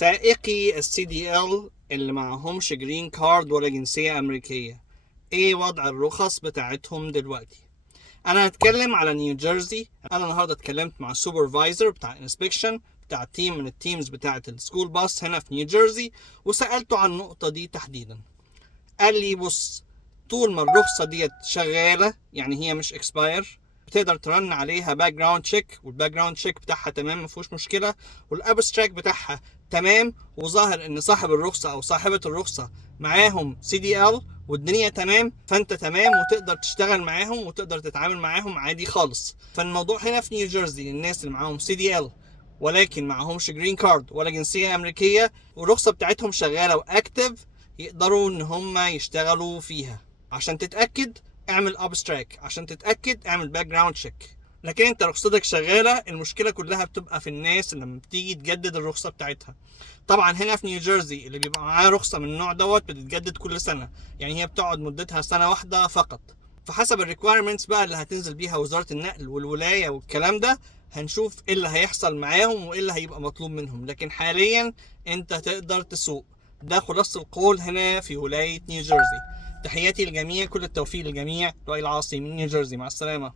سائقي السي دي ال اللي معهمش جرين كارد ولا جنسية أمريكية، ايه وضع الرخص بتاعتهم دلوقتي؟ انا هتكلم على نيوجيرسي. انا النهارده اتكلمت مع السوبرفايزر بتاع انسبكشن بتاع تيم من التيمز بتاعه السكول باص هنا في نيوجيرسي، وسالته عن النقطه دي تحديدا. قال لي بص، طول ما الرخصه ديت شغاله، يعني هي مش اكسباير، بتقدر ترن عليها باك جراوند تشيك، والباك جراوند تشيك بتاعها تمام، مفيهوش مشكله، والابستراكت بتاعها تمام، وظاهر ان صاحب الرخصه او صاحبه الرخصه معاهم سي دي ال، والدنيا تمام، فانت تمام وتقدر تشتغل معاهم وتقدر تتعامل معاهم عادي خالص. فالموضوع هنا في نيوجيرسي الناس اللي معاهم سي دي ال ولكن معهمش جرين كارد ولا جنسيه امريكيه والرخصه بتاعتهم شغاله واكتف، يقدروا ان هم يشتغلوا فيها. عشان تتاكد اعمل ابستراك، عشان تتاكد اعمل باك جراوند تشيك. لكن انت رخصتك شغاله، المشكله كلها بتبقى في الناس اللي لما بتيجي تجدد الرخصه بتاعتها. طبعا هنا في نيوجيرسي اللي بيبقى معاه رخصه من النوع دوت بتتجدد كل سنه، يعني هي بتقعد مدتها سنه واحده فقط. فحسب الريكويرمنتس بقى اللي هتنزل بيها وزاره النقل والولايه والكلام ده، هنشوف ايه اللي هيحصل معاهم وايه اللي هيبقى مطلوب منهم. لكن حاليا انت تقدر تسوق. ده خلاصة القول هنا في ولاية نيوجيرسي. تحياتي للجميع، كل التوفيق للجميع. لؤي العاصي من نيوجيرسي، مع السلامة.